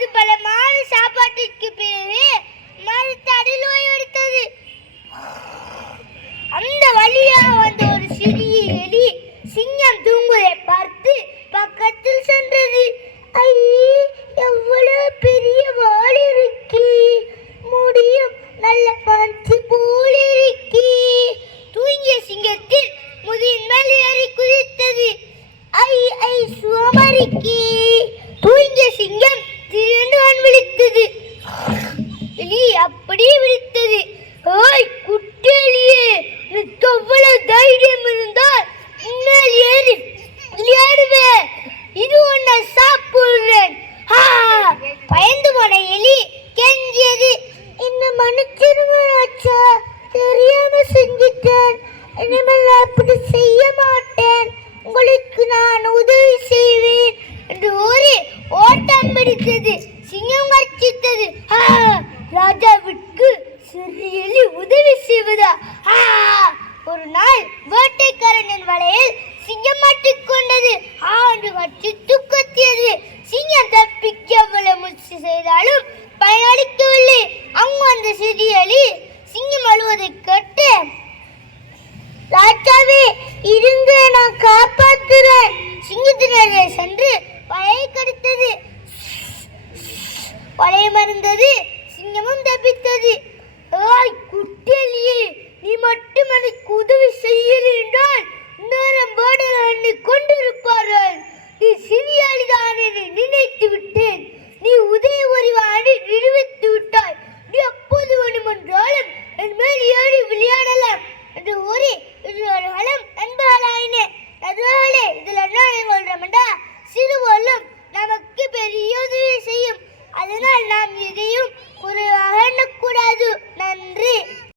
அது பலமான சாப்பாட்டிற்கு பிறகு மறுத்தடி நோய் எடுத்தது. அந்த வழியாக வந்த ஒரு சிறிய எலி சிங்கம் தூங்குவதை பார்த்து பக்கத்தில் சென்றது. ஐயே எவ்வளவு பெரிய வால் இருக்கி. முடியும் நல்ல பஞ்சு போல் இருக்கி. தூங்கிய சிங்கத்தில் முதியின் மேல் ஏறி குதித்தது. ஐ ஐ சுவமரிக்கி தூங்கிய சிங்கம் திடீரென்று கண் விழித்தது. எலி அப்படியே விழித்தது. ஓய் குட்டெலியே உனக்கு அவ்வளவு தைரியம் இருந்தால் முன்னால் ஏறி விளையாடுவே. இது ஒன்றை சாப்பிடுறேன். பிடித்தது சிங்கம் கர்ச்சித்தது. ராஜாவிற்கு சிறியலி உதவி செய்வதா? ஒரு நாள் வேட்டைக்காரனின் வலையில் சிங்கம் மாட்டிக்கொண்டது ஆண்டு என்று கர்ச்சித்து கத்தியது. சிங்கம் தப்பிக்க எவ்வளவு முயற்சி செய்தாலும் பயனளிக்கவில்லை. அங்கு வந்த சிறியலி சிங்கம் அழுவதை கேட்டு ராஜாவே இருங்க நான் காப்பாத்துறேன் சிங்கத்தினரை சென்று சிங்கமும் ஆய் ஏய் குட்டலியே நீ மட்டும் எனக்கு உதவி செய்யலை என்றால் நேரம் வேடர் அண்ணி கொண்டிருப்பார்கள். நீ சிறியாளிதான் என்று